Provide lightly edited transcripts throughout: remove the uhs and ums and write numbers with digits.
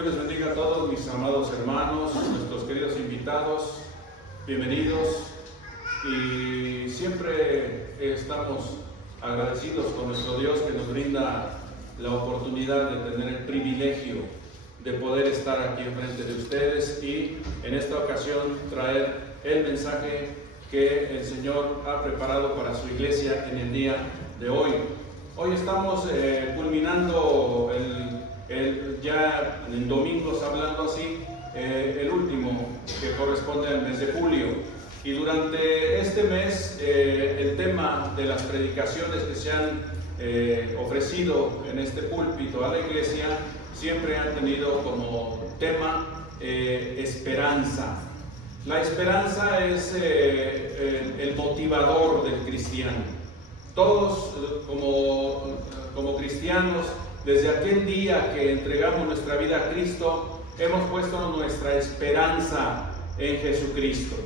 Dios les bendiga a todos mis amados hermanos, nuestros queridos invitados, bienvenidos. Y siempre estamos agradecidos con nuestro Dios que nos brinda la oportunidad de tener el privilegio de poder estar aquí enfrente de ustedes y en esta ocasión traer el mensaje que el Señor ha preparado para su iglesia en el día de hoy. Hoy estamos culminando ya en domingos, hablando así, el último que corresponde al mes de julio. Y durante este mes, el tema de las predicaciones que se han ofrecido en este púlpito a la iglesia siempre han tenido como tema esperanza. La esperanza es el motivador del cristiano. Todos como cristianos, desde aquel día que entregamos nuestra vida a Cristo, hemos puesto nuestra esperanza en Jesucristo.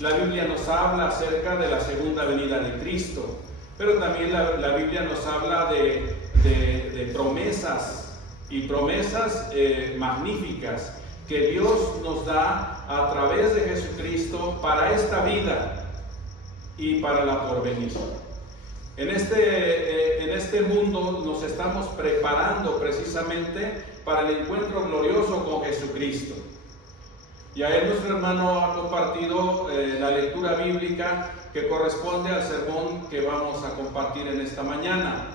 La Biblia nos habla acerca de la segunda venida de Cristo, pero también la Biblia nos habla de promesas y promesas magníficas que Dios nos da a través de Jesucristo para esta vida y para la porvenir. En este mundo nos estamos preparando precisamente para el encuentro glorioso con Jesucristo. Y a él nuestro hermano ha compartido la lectura bíblica que corresponde al sermón que vamos a compartir en esta mañana.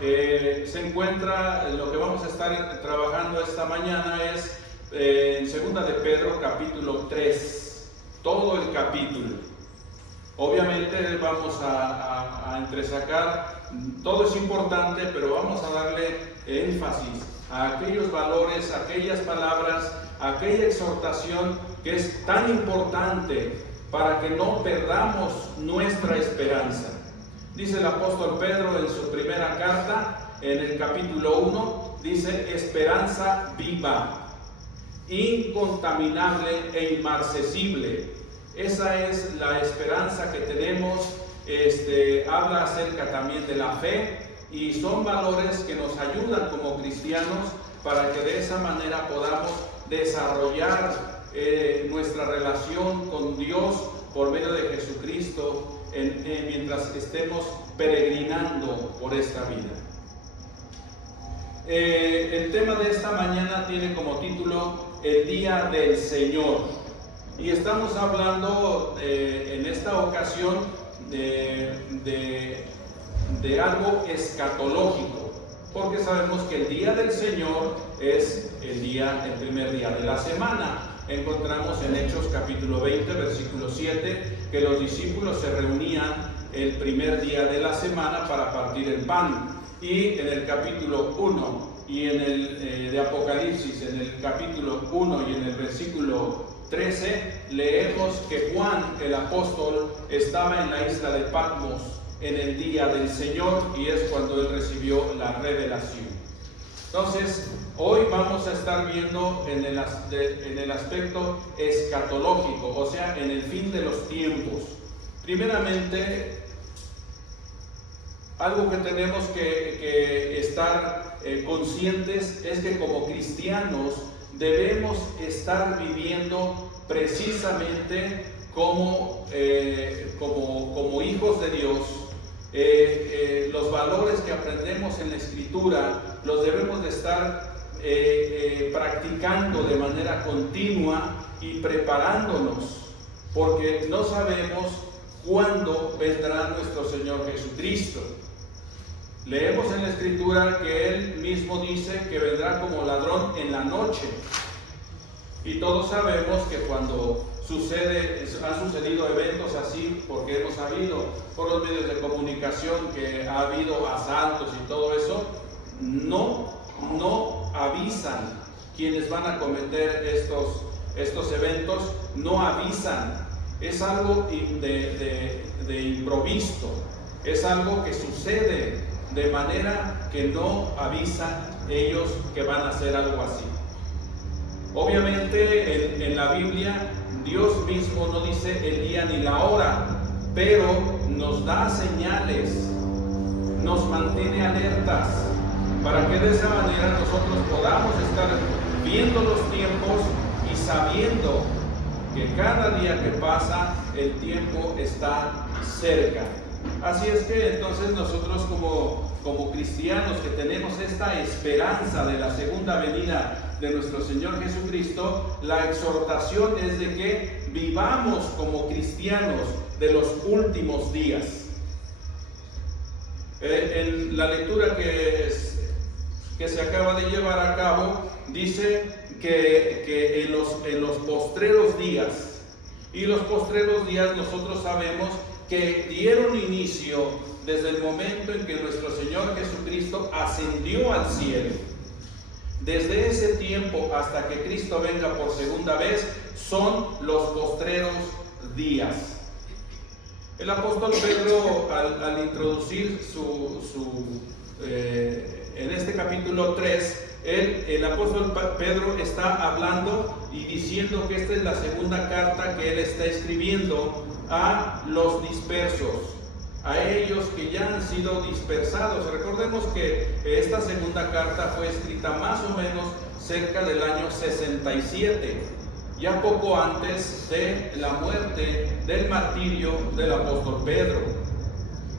Se encuentra, lo que vamos a estar trabajando esta mañana es en 2 de Pedro capítulo 3, todo el capítulo. Obviamente vamos a entresacar, todo es importante, pero vamos a darle énfasis a aquellos valores, a aquellas palabras, a aquella exhortación que es tan importante para que no perdamos nuestra esperanza. Dice el apóstol Pedro en su primera carta, en el capítulo 1, dice: esperanza viva, incontaminable e inmarcesible. Esa es la esperanza que tenemos. Habla acerca también de la fe y son valores que nos ayudan como cristianos para que de esa manera podamos desarrollar nuestra relación con Dios por medio de Jesucristo mientras estemos peregrinando por esta vida. El tema de esta mañana tiene como título El Día del Señor. Y estamos hablando en esta ocasión de algo escatológico, porque sabemos que el día del Señor es el primer día de la semana. Encontramos en Hechos capítulo 20, versículo 7, que los discípulos se reunían el primer día de la semana para partir el pan. Y en el capítulo 1 y en el de Apocalipsis, en el capítulo 1 y en el versículo 13, leemos que Juan el apóstol estaba en la isla de Patmos en el día del Señor y es cuando él recibió la revelación. Entonces, hoy vamos a estar viendo en el aspecto escatológico, o sea, en el fin de los tiempos. Primeramente, algo que tenemos que estar conscientes es que como cristianos debemos estar viviendo precisamente como hijos de Dios. Los valores que aprendemos en la Escritura los debemos de estar practicando de manera continua y preparándonos, porque no sabemos cuándo vendrá nuestro Señor Jesucristo. Leemos en la Escritura que Él mismo dice que vendrá como ladrón en la noche. Y todos sabemos que cuando han sucedido eventos así, porque hemos sabido por los medios de comunicación que ha habido asaltos y todo eso, no avisan quienes van a cometer estos eventos, no avisan. Es algo de improviso, es algo que sucede de manera que no avisan ellos que van a hacer algo así. Obviamente en la Biblia Dios mismo no dice el día ni la hora, pero nos da señales, nos mantiene alertas para que de esa manera nosotros podamos estar viendo los tiempos y sabiendo que cada día que pasa el tiempo está cerca. Así es que entonces nosotros como cristianos que tenemos esta esperanza de la segunda venida de nuestro Señor Jesucristo, la exhortación es de que vivamos como cristianos de los últimos días. En la lectura que se acaba de llevar a cabo, dice que en los postreros días, y los postreros días nosotros sabemos que dieron inicio desde el momento en que nuestro Señor Jesucristo ascendió al cielo. Desde ese tiempo hasta que Cristo venga por segunda vez, son los postreros días. El apóstol Pedro, al introducir en este capítulo 3, el apóstol Pedro está hablando y diciendo que esta es la segunda carta que él está escribiendo a los dispersos, a ellos que ya han sido dispersados. Recordemos que esta segunda carta fue escrita más o menos cerca del año 67, ya poco antes de la muerte, del martirio del apóstol Pedro.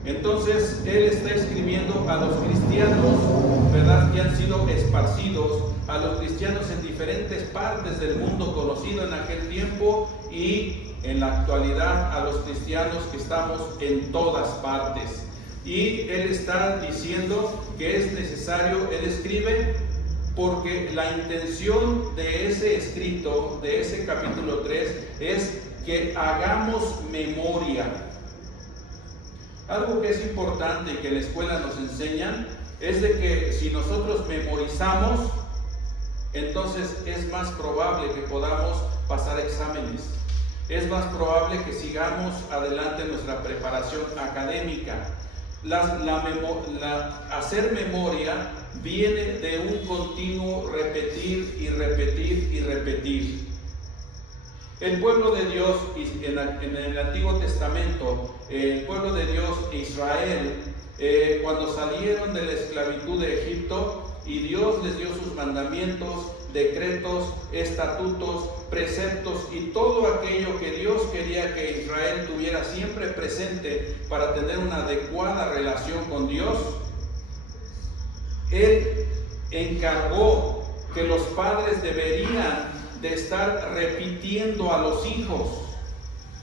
Entonces él está escribiendo a los cristianos, ¿verdad?, que han sido esparcidos, a los cristianos en diferentes partes del mundo conocido en aquel tiempo, y en la actualidad a los cristianos que estamos en todas partes. Y él está diciendo que es necesario, él escribe porque la intención de ese escrito, de ese capítulo 3, es que hagamos memoria. Algo que es importante y que en la escuela nos enseñan es de que si nosotros memorizamos, entonces es más probable que podamos pasar exámenes. Es más probable que sigamos adelante en nuestra preparación académica. Hacer memoria viene de un continuo repetir y repetir y repetir. El pueblo de Dios, en el Antiguo Testamento, el pueblo de Dios, Israel, cuando salieron de la esclavitud de Egipto y Dios les dio sus mandamientos, decretos, estatutos, preceptos y todo aquello que Dios quería que Israel tuviera siempre presente para tener una adecuada relación con Dios, Él encargó que los padres deberían de estar repitiendo a los hijos,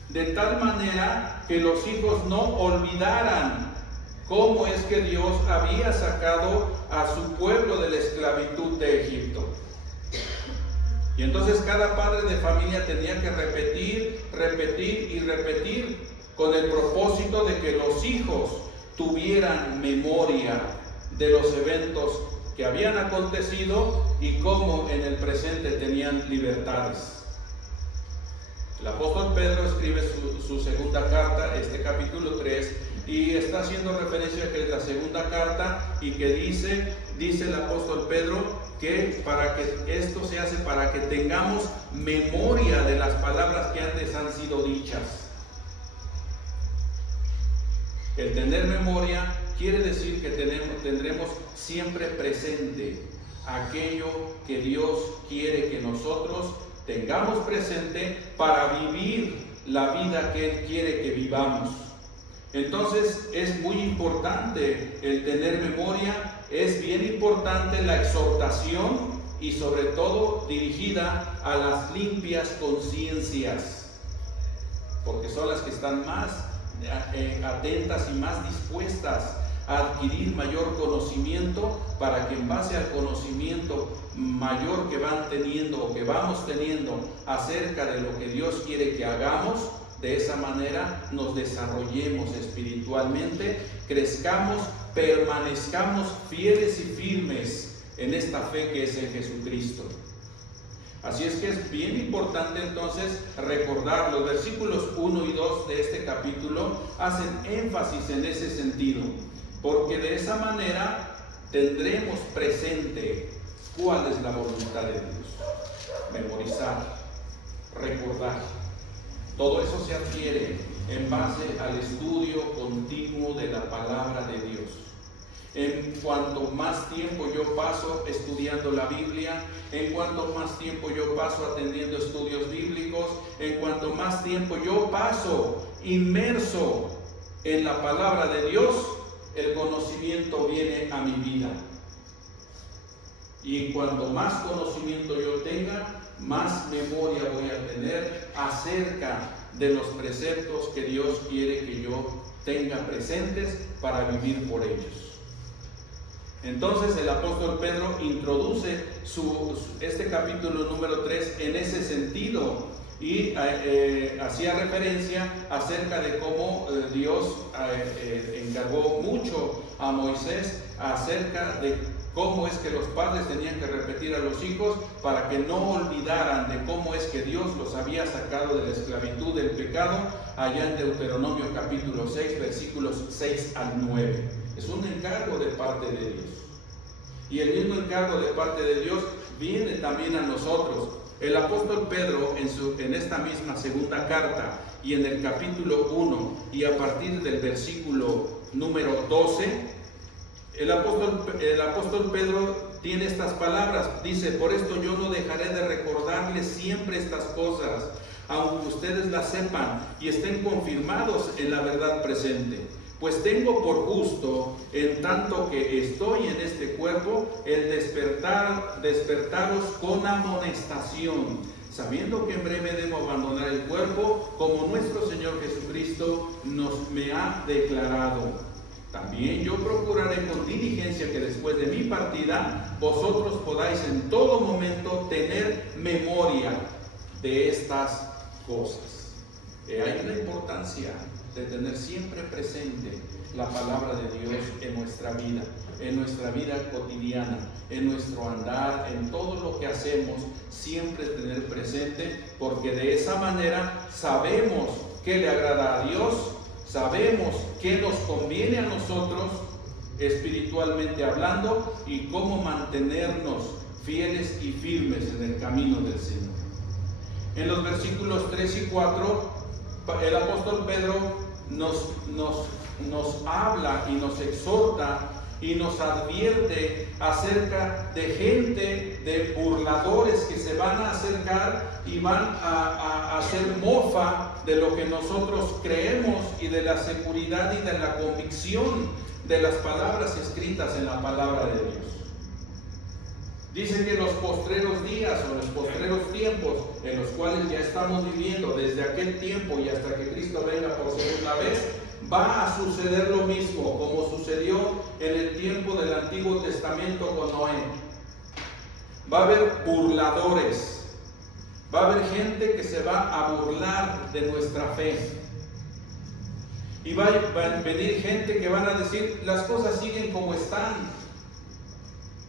de tal manera que los hijos no olvidaran cómo es que Dios había sacado a su pueblo de la esclavitud de Egipto. Y entonces cada padre de familia tenía que repetir, repetir y repetir con el propósito de que los hijos tuvieran memoria de los eventos que habían acontecido y cómo en el presente tenían libertades. El apóstol Pedro escribe su segunda carta, este capítulo 3, y está haciendo referencia a que es la segunda carta y que dice el apóstol Pedro que para que esto se hace para que tengamos memoria de las palabras que antes han sido dichas. El tener memoria quiere decir que tendremos siempre presente aquello que Dios quiere que nosotros tengamos presente para vivir la vida que Él quiere que vivamos. Entonces es muy importante el tener memoria, es bien importante la exhortación y sobre todo dirigida a las limpias conciencias, porque son las que están más atentas y más dispuestas a adquirir mayor conocimiento, para que en base al conocimiento mayor que van teniendo o que vamos teniendo acerca de lo que Dios quiere que hagamos, de esa manera nos desarrollemos espiritualmente, crezcamos, permanezcamos fieles y firmes en esta fe que es en Jesucristo. Así es que es bien importante entonces recordar, los versículos 1 y 2 de este capítulo hacen énfasis en ese sentido, porque de esa manera tendremos presente cuál es la voluntad de Dios. Memorizar, recordar. Todo eso se adquiere en base al estudio continuo de la palabra de Dios. en cuanto más tiempo yo paso estudiando la Biblia, en cuanto más tiempo yo paso atendiendo estudios bíblicos, en cuanto más tiempo yo paso inmerso en la palabra de Dios, el conocimiento viene a mi vida. Y cuanto más conocimiento yo tenga, más memoria voy a tener acerca de los preceptos que Dios quiere que yo tenga presentes para vivir por ellos. Entonces el apóstol Pedro introduce este capítulo número 3 en ese sentido y hacía referencia acerca de cómo Dios encargó mucho a Moisés acerca de cómo es que los padres tenían que repetir a los hijos para que no olvidaran de cómo es que Dios los había sacado de la esclavitud del pecado, allá en Deuteronomio capítulo 6, versículos 6 al 9. Es un encargo de parte de Dios. Y el mismo encargo de parte de Dios viene también a nosotros. El apóstol Pedro en esta misma segunda carta y en el capítulo 1 y a partir del versículo número 12, el apóstol Pedro tiene estas palabras, dice: por esto yo no dejaré de recordarles siempre estas cosas, aunque ustedes las sepan y estén confirmados en la verdad presente. Pues tengo por justo, en tanto que estoy en este cuerpo, el despertaros con amonestación, sabiendo que en breve debo abandonar el cuerpo, como nuestro Señor Jesucristo me ha declarado. También yo procuraré con diligencia que después de mi partida, vosotros podáis en todo momento tener memoria de estas cosas. Hay una importancia de tener siempre presente la palabra de Dios en nuestra vida cotidiana, en nuestro andar, en todo lo que hacemos, siempre tener presente, porque de esa manera sabemos qué le agrada a Dios, sabemos qué nos conviene a nosotros espiritualmente hablando y cómo mantenernos fieles y firmes en el camino del Señor. En los versículos 3 y 4, el apóstol Pedro nos habla y nos exhorta y nos advierte acerca de gente, de burladores que se van a acercar y van a hacer mofa de lo que nosotros creemos y de la seguridad y de la convicción de las palabras escritas en la palabra de Dios. Dice que los postreros días o los postreros tiempos en los cuales ya estamos viviendo desde aquel tiempo y hasta que Cristo venga por segunda vez, va a suceder lo mismo como sucedió en el tiempo del Antiguo Testamento con Noé. Va a haber burladores, va a haber gente que se va a burlar de nuestra fe. Y va a venir gente que van a decir: las cosas siguen como están.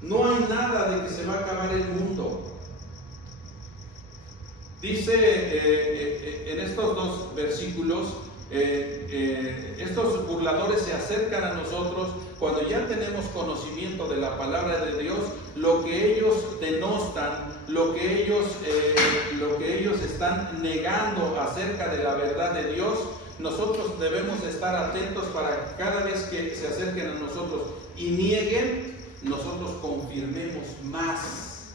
No hay nada de que se va a acabar el mundo. Dice en estos dos versículos, estos burladores se acercan a nosotros cuando ya tenemos conocimiento de la palabra de Dios. Lo que ellos denostan, lo que ellos están negando acerca de la verdad de Dios, nosotros debemos estar atentos para cada vez que se acerquen a nosotros y nieguen, nosotros confirmemos más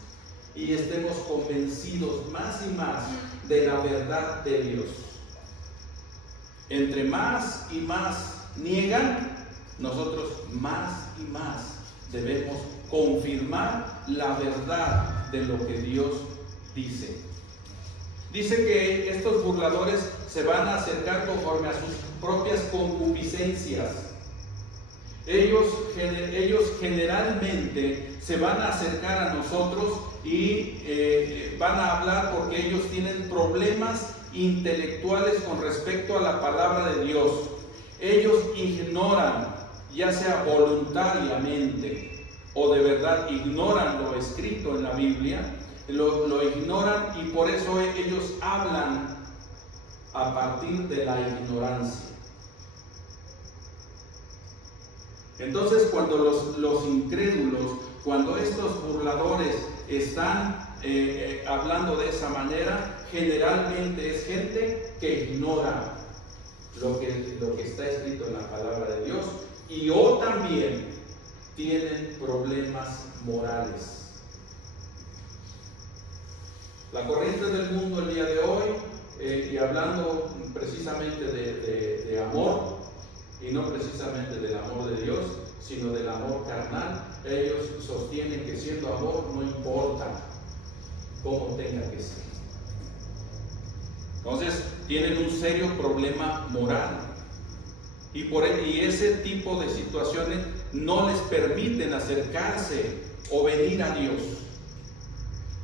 y estemos convencidos más y más de la verdad de Dios. Entre más y más niegan, nosotros más y más debemos confirmar la verdad de lo que Dios dice. Dice que estos burladores se van a acercar conforme a sus propias concupiscencias. Ellos generalmente se van a acercar a nosotros y van a hablar porque ellos tienen problemas intelectuales con respecto a la palabra de Dios. Ellos ignoran, ya sea voluntariamente o de verdad ignoran lo escrito en la Biblia, lo ignoran, y por eso ellos hablan a partir de la ignorancia. Entonces, cuando los incrédulos, cuando estos burladores están hablando de esa manera, generalmente es gente que ignora lo que está escrito en la palabra de Dios, y o también tienen problemas morales. La corriente del mundo el día de hoy, y hablando precisamente de amor, y no precisamente del amor de Dios, sino del amor carnal, ellos sostienen que siendo amor no importa cómo tenga que ser. Entonces tienen un serio problema moral, y ese tipo de situaciones no les permiten acercarse o venir a Dios,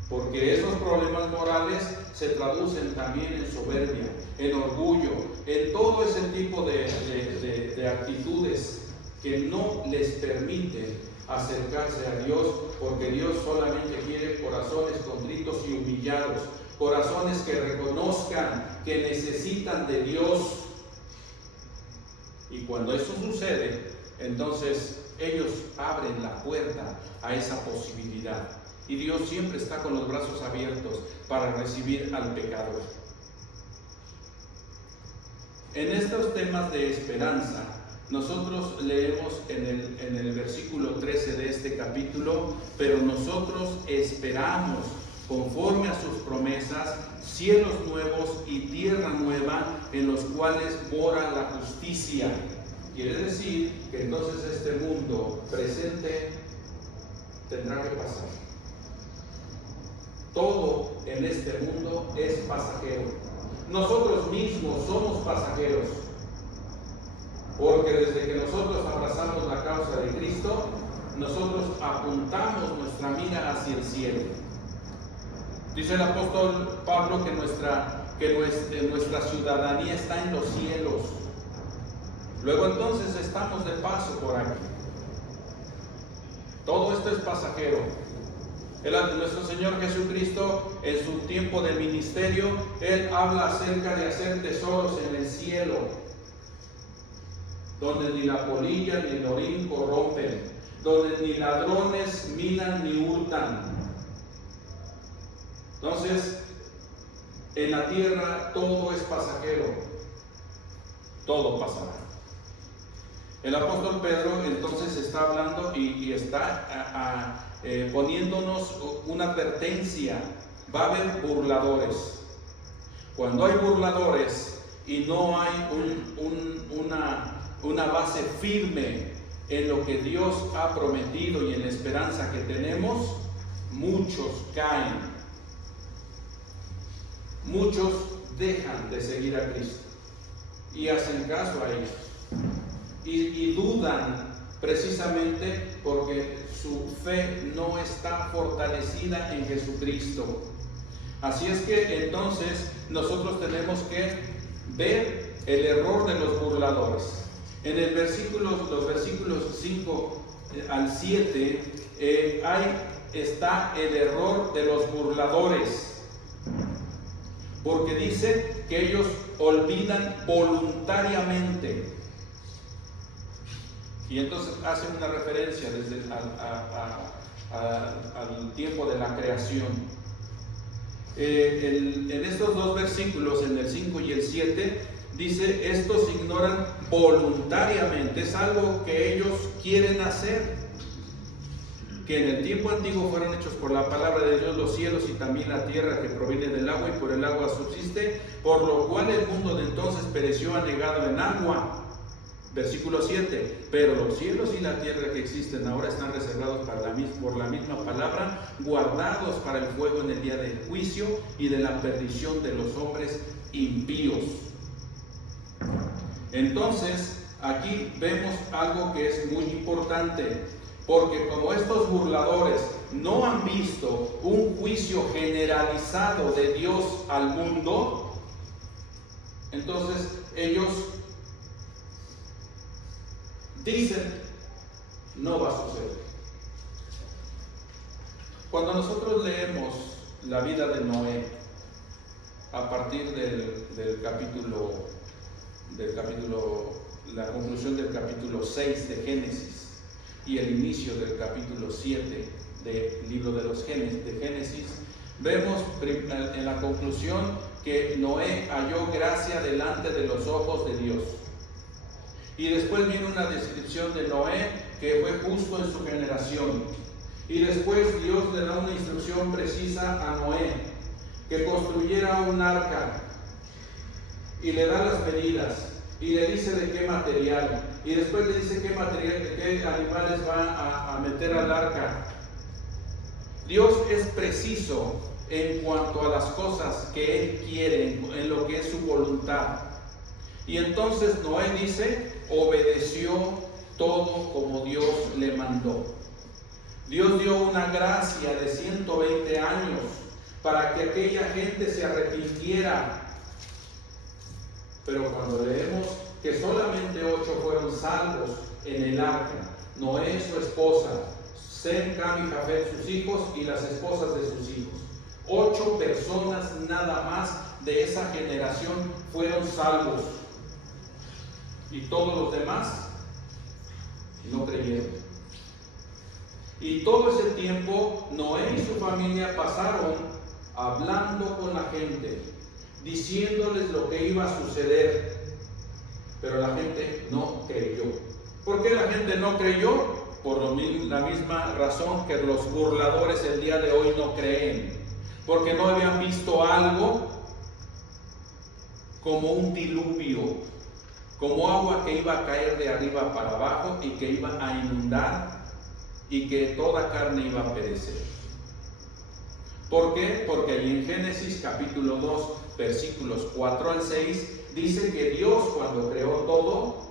porque esos problemas morales se traducen también en soberbia, en orgullo, en todo ese tipo de actitudes que no les permiten acercarse a Dios, porque Dios solamente quiere corazones contritos y humillados, corazones que reconozcan que necesitan de Dios. Y cuando eso sucede, entonces ellos abren la puerta a esa posibilidad. Y Dios siempre está con los brazos abiertos para recibir al pecador. En estos temas de esperanza, nosotros leemos en el versículo 13 de este capítulo: pero nosotros esperamos, conforme a sus promesas, cielos nuevos y tierra nueva, en los cuales mora la justicia. Quiere decir que entonces este mundo presente tendrá que pasar. Todo en este mundo es pasajero. Nosotros mismos somos pasajeros, porque desde que nosotros abrazamos la causa de Cristo, nosotros apuntamos nuestra mira hacia el cielo. Dice el apóstol Pablo que nuestra ciudadanía está en los cielos. Luego entonces estamos de paso por aquí. Todo esto es pasajero. Nuestro Señor Jesucristo, en su tiempo de ministerio, Él habla acerca de hacer tesoros en el cielo, donde ni la polilla ni el orín corrompen, donde ni ladrones minan ni hurtan. Entonces, en la tierra todo es pasajero, todo pasará. El apóstol Pedro entonces está hablando y está poniéndonos una advertencia. Va a haber burladores. Cuando hay burladores y no hay una base firme en lo que Dios ha prometido y en la esperanza que tenemos, muchos caen. Muchos dejan de seguir a Cristo y hacen caso a ellos. Y dudan precisamente porque su fe no está fortalecida en Jesucristo. Así es que entonces nosotros tenemos que ver el error de los burladores. En los versículos 5 al 7 está el error de los burladores, porque dice que ellos olvidan voluntariamente. Y entonces hace una referencia desde al tiempo de la creación. En estos dos versículos, en el 5 y el 7, dice: estos ignoran voluntariamente. Es algo que ellos quieren hacer. Que en el tiempo antiguo fueron hechos por la palabra de Dios los cielos y también la tierra que proviene del agua, y por el agua subsiste, por lo cual el mundo de entonces pereció anegado en agua. Versículo 7: pero los cielos y la tierra que existen ahora están reservados por la misma palabra, guardados para el fuego en el día del juicio y de la perdición de los hombres impíos. Entonces, aquí vemos algo que es muy importante, porque como estos burladores no han visto un juicio generalizado de Dios al mundo, entonces ellos dicen: no va a suceder. Cuando nosotros leemos la vida de Noé, a partir del capítulo, la conclusión del capítulo 6 de Génesis y el inicio del capítulo 7 del libro de Génesis, vemos en la conclusión que Noé halló gracia delante de los ojos de Dios. Y después viene una descripción de Noé que fue justo en su generación. Y después Dios le da una instrucción precisa a Noé, que construyera un arca, y le da las medidas, y le dice de qué material, y después le dice qué material, qué animales va a meter al arca. Dios es preciso en cuanto a las cosas que Él quiere, en lo que es su voluntad. Y entonces Noé dice, obedeció todo como Dios le mandó. Dios dio una gracia de 120 años para que aquella gente se arrepintiera. Pero cuando leemos que solamente 8 fueron salvos en el arca, Noé, su esposa, Sem, Cam y Jafet, sus hijos, y las esposas de sus hijos. 8 personas nada más de esa generación fueron salvos. Y todos los demás no creyeron. Y todo ese tiempo Noé y su familia pasaron hablando con la gente, diciéndoles lo que iba a suceder. Pero la gente no creyó. ¿Por qué la gente no creyó? Por la misma razón que los burladores el día de hoy no creen. Porque no habían visto algo como un diluvio, como agua que iba a caer de arriba para abajo y que iba a inundar y que toda carne iba a perecer. ¿Por qué? Porque allí en Génesis capítulo 2, versículos 4 al 6, dice que Dios, cuando creó todo,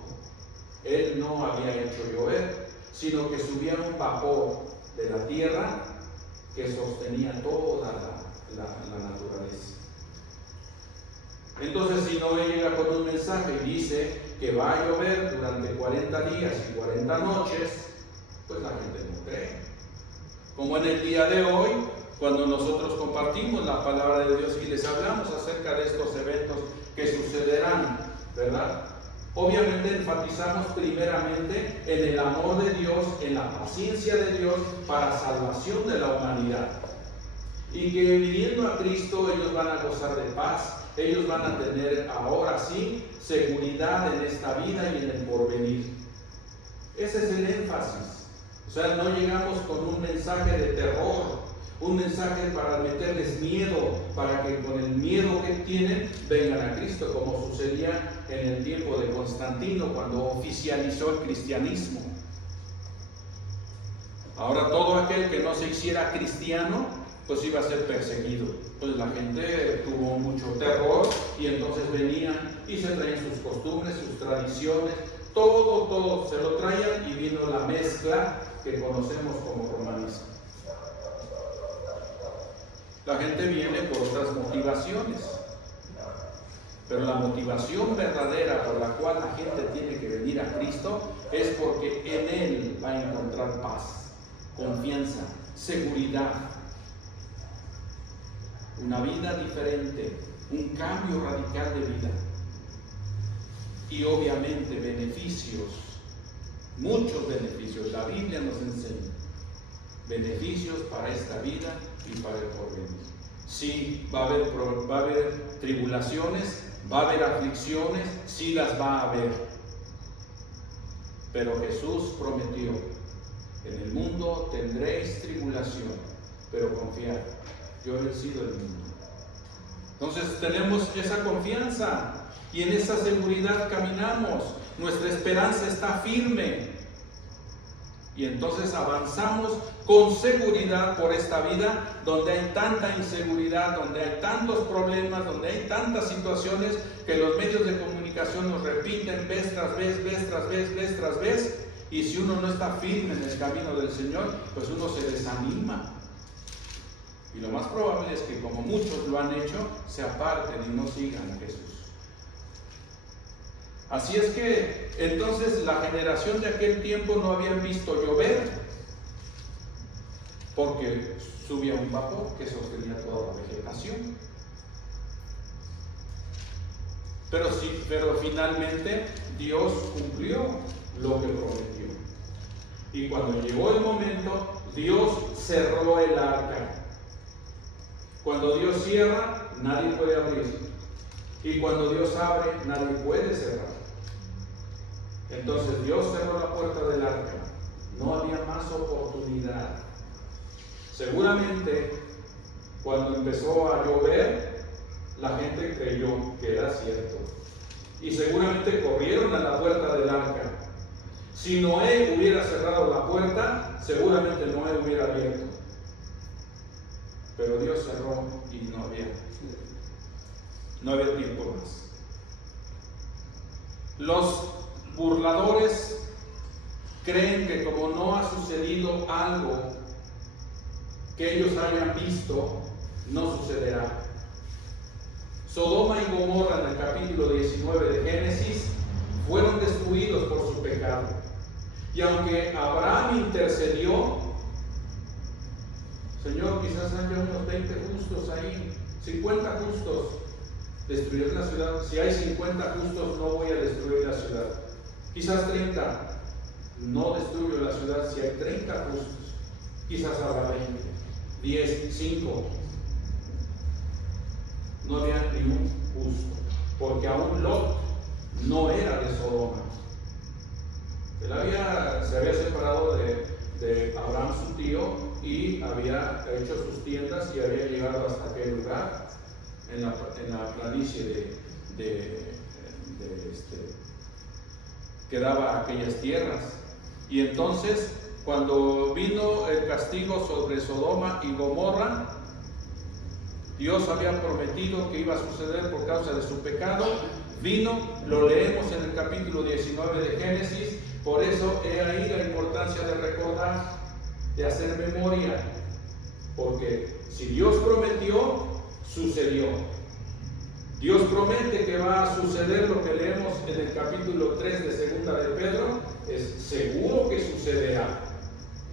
Él no había hecho llover, sino que subía un vapor de la tierra que sostenía toda la naturaleza. Entonces, si Noé llega con un mensaje y dice que va a llover durante 40 días y 40 noches, pues la gente no cree. Como en el día de hoy, cuando nosotros compartimos la palabra de Dios y les hablamos acerca de estos eventos que sucederán, ¿verdad? Obviamente enfatizamos primeramente en el amor de Dios, en la paciencia de Dios para salvación de la humanidad. Y que viniendo a Cristo ellos van a gozar de paz, ellos van a tener ahora sí seguridad en esta vida y en el porvenir. Ese es el énfasis. O sea, no llegamos con un mensaje de terror, un mensaje para meterles miedo, para que con el miedo que tienen vengan a Cristo, como sucedía en el tiempo de Constantino cuando oficializó el cristianismo. Ahora todo aquel que no se hiciera cristiano, pues iba a ser perseguido. Pues la gente tuvo mucho terror y entonces venían y se traían sus costumbres, sus tradiciones, todo se lo traían y vino la mezcla que conocemos como romanismo. La gente viene por otras motivaciones, pero la motivación verdadera por la cual la gente tiene que venir a Cristo es porque en Él va a encontrar paz, confianza, seguridad, una vida diferente, un cambio radical de vida y obviamente beneficios, muchos beneficios. La Biblia nos enseña beneficios para esta vida y para el porvenir. Sí, va a haber tribulaciones, va a haber aflicciones, sí las va a haber. Pero Jesús prometió, en el mundo tendréis tribulación, pero confiad, yo he vencido el mundo. Entonces tenemos esa confianza y en esa seguridad caminamos. Nuestra esperanza está firme. Y entonces avanzamos con seguridad por esta vida donde hay tanta inseguridad, donde hay tantos problemas, donde hay tantas situaciones que los medios de comunicación nos repiten vez tras vez, vez tras vez, vez tras vez. Y si uno no está firme en el camino del Señor, pues uno se desanima. Y lo más probable es que, como muchos lo han hecho, se aparten y no sigan a Jesús. Así es que entonces la generación de aquel tiempo no habían visto llover porque subía un vapor que sostenía toda la vegetación. Pero finalmente Dios cumplió lo que prometió. Y cuando llegó el momento, Dios cerró el arca. Cuando Dios cierra, nadie puede abrir. Y cuando Dios abre, nadie puede cerrar. Entonces Dios cerró la puerta del arca no había más oportunidad. Seguramente cuando empezó a llover, la gente creyó que era cierto. Y seguramente corrieron a la puerta del arca. Si Noé hubiera cerrado la puerta, seguramente Noé hubiera abierto. Pero Dios cerró y no había tiempo más. Los burladores creen que como no ha sucedido algo que ellos hayan visto, no sucederá. Sodoma y Gomorra, en el capítulo 19 de Génesis, fueron destruidos por su pecado. Y aunque Abraham intercedió, Señor, quizás haya unos 20 justos ahí, 50 justos, destruir la ciudad. Si hay 50 justos, no voy a destruir la ciudad. Quizás 30, no destruyo la ciudad si hay 30 justos. Quizás habrá 20, 10, 5. No había ni un justo, porque aún Lot no era de Sodoma. Él se había separado de Abraham, su tío, y había hecho sus tiendas y había llegado hasta aquel lugar, en la planicie que daba aquellas tierras. Y entonces, cuando vino el castigo sobre Sodoma y Gomorra, Dios había prometido que iba a suceder por causa de su pecado. Vino, lo leemos en el capítulo 19 de Génesis. Por eso he ahí la importancia de recordar, de hacer memoria. Porque si Dios prometió, sucedió. Dios promete que va a suceder lo que leemos en el capítulo 3 de Segunda de Pedro. Es seguro que sucederá.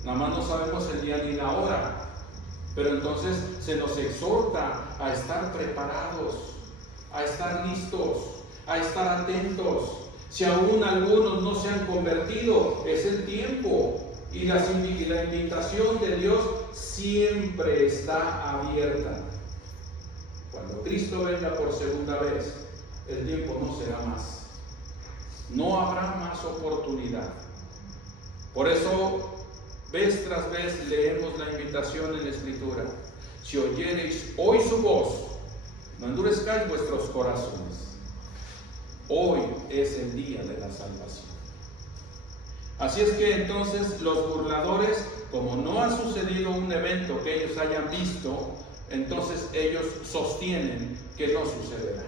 Nada más no sabemos el día ni la hora. Pero entonces se nos exhorta a estar preparados, a estar listos, a estar atentos. Si aún algunos no se han convertido, es el tiempo. Y la invitación de Dios siempre está abierta. Cuando Cristo venga por segunda vez, el tiempo no será más. No habrá más oportunidad. Por eso, vez tras vez leemos la invitación en la Escritura. Si oyereis hoy su voz, no endurezcáis vuestros corazones. Hoy es el día de la salvación. Así es que entonces los burladores, como no ha sucedido un evento que ellos hayan visto, entonces ellos sostienen que no sucederá.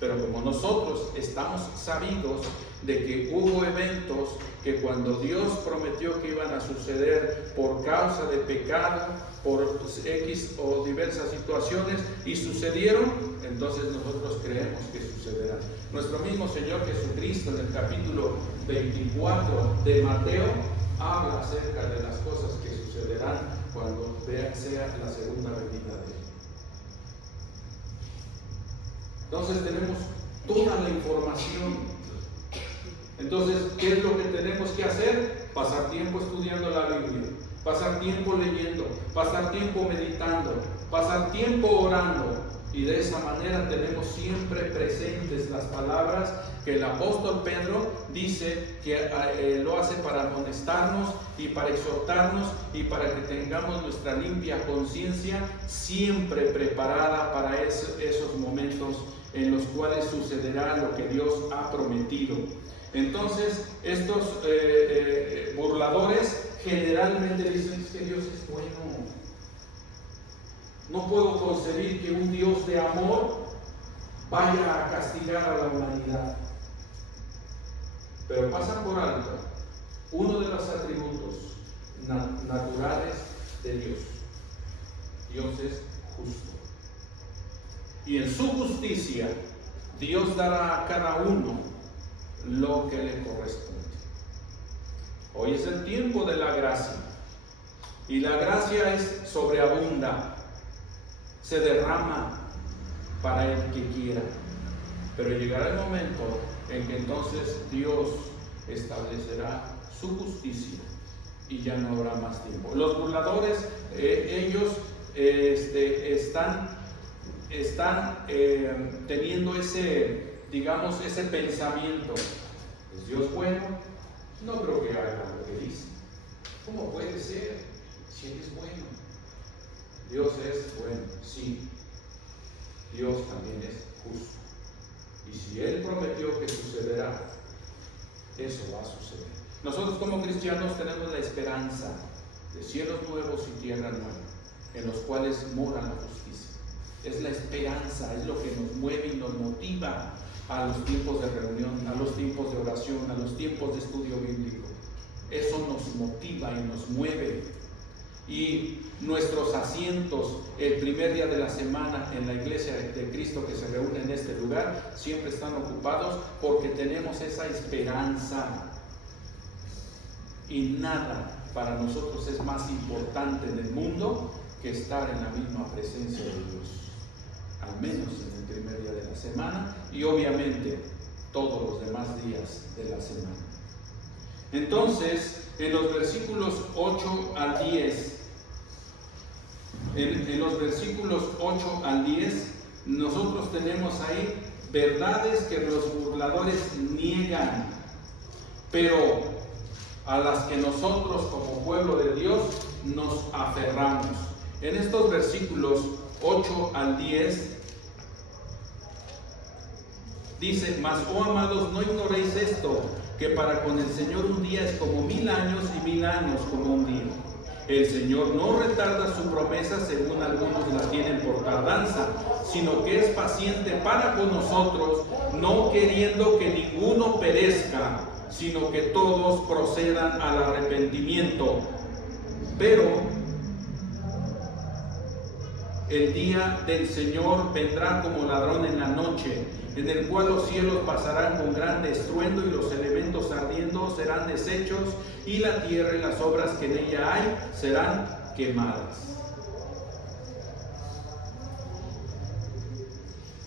Pero como nosotros estamos sabidos de que hubo eventos que cuando Dios prometió que iban a suceder por causa de pecado, por X o diversas situaciones, y sucedieron, entonces nosotros creemos que sucederá. Nuestro mismo Señor Jesucristo, en el capítulo 24 de Mateo, habla acerca de las cosas que sucederán cuando sea la segunda venida de Él. Entonces tenemos toda la información. Entonces, ¿qué es lo que tenemos que hacer? Pasar tiempo estudiando la Biblia, pasar tiempo leyendo, pasar tiempo meditando, pasar tiempo orando. Y de esa manera tenemos siempre presentes las palabras que el apóstol Pedro dice que lo hace para amonestarnos y para exhortarnos y para que tengamos nuestra limpia conciencia siempre preparada para esos momentos en los cuales sucederá lo que Dios ha prometido. Entonces, estos burladores generalmente dicen que Dios es bueno. No puedo concebir que un Dios de amor vaya a castigar a la humanidad. Pero pasan por alto uno de los atributos naturales de Dios. Dios es justo. Y en su justicia, Dios dará a cada uno lo que le corresponde. Hoy es el tiempo de la gracia. Y la gracia es sobreabunda. Se derrama para el que quiera. Pero llegará el momento en que entonces Dios establecerá su justicia y ya no habrá más tiempo. Los burladores, ellos están teniendo ese pensamiento. ¿Es Dios bueno? No creo que haga lo que dice. ¿Cómo puede ser si Él es bueno? Dios es bueno, sí. Dios también es justo. Y si Él prometió que sucederá, eso va a suceder. Nosotros como cristianos tenemos la esperanza de cielos nuevos y tierra nueva, en los cuales mora la justicia. Es la esperanza, es lo que nos mueve y nos motiva a los tiempos de reunión, a los tiempos de oración, a los tiempos de estudio bíblico. Eso nos motiva y nos mueve. Y nuestros asientos el primer día de la semana en la iglesia de Cristo que se reúne en este lugar siempre están ocupados porque tenemos esa esperanza. Y nada para nosotros es más importante en el mundo que estar en la misma presencia de Dios, al menos en el primer día de la semana y obviamente todos los demás días de la semana. Entonces, en los versículos 8 al 10, en los versículos 8 al 10, nosotros tenemos ahí verdades que los burladores niegan, pero a las que nosotros como pueblo de Dios nos aferramos. En estos versículos 8 al 10 dice: mas, oh amados, no ignoréis esto, que para con el Señor un día es como 1000 años y 1000 años como un día. El Señor no retarda su promesa, según algunos la tienen por tardanza, sino que es paciente para con nosotros, no queriendo que ninguno perezca, sino que todos procedan al arrepentimiento. Pero el día del Señor vendrá como ladrón en la noche, en el cual los cielos pasarán con grande estruendo y los elementos ardiendo serán deshechos y la tierra y las obras que en ella hay serán quemadas.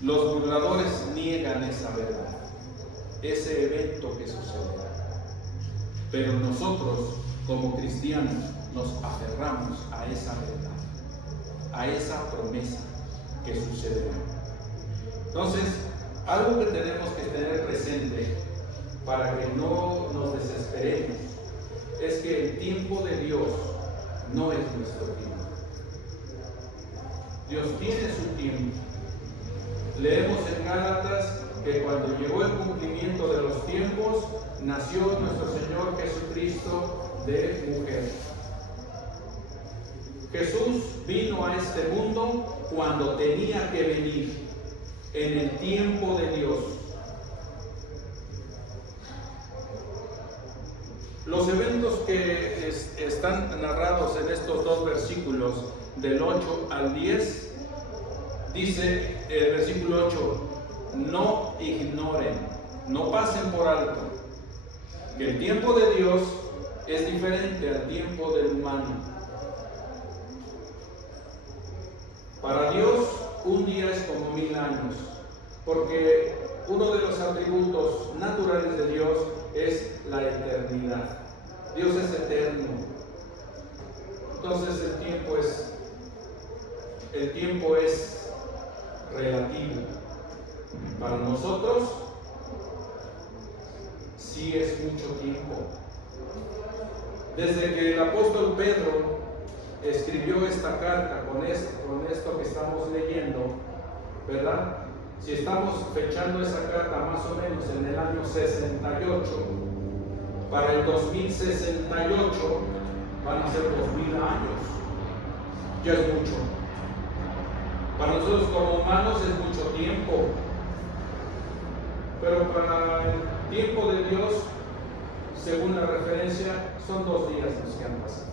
Los burladores niegan esa verdad, ese evento que sucederá. Pero nosotros, como cristianos, nos aferramos a esa verdad, a esa promesa que sucederá. Entonces, algo que tenemos que tener presente para que no nos desesperemos es que el tiempo de Dios no es nuestro tiempo. Dios tiene su tiempo. Leemos en Gálatas que cuando llegó el cumplimiento de los tiempos, nació nuestro Señor Jesucristo de mujer. Jesús vino a este mundo cuando tenía que venir, en el tiempo de Dios. Los eventos que están narrados en estos dos versículos, del 8 al 10, dice el versículo 8, no ignoren, no pasen por alto, que el tiempo de Dios es diferente al tiempo del humano. Para Dios, un día es como 1000 años, porque uno de los atributos naturales de Dios es la eternidad. Dios es eterno. Entonces el tiempo es relativo. Para nosotros sí es mucho tiempo. Desde que el apóstol Pedro escribió esta carta con esto que estamos leyendo, ¿verdad? Si estamos fechando esa carta más o menos en el año 68, para el 2068 van a ser 2000 años. Ya es mucho. Para nosotros como humanos es mucho tiempo. Pero para el tiempo de Dios, según la referencia, son 2 días los que han pasado.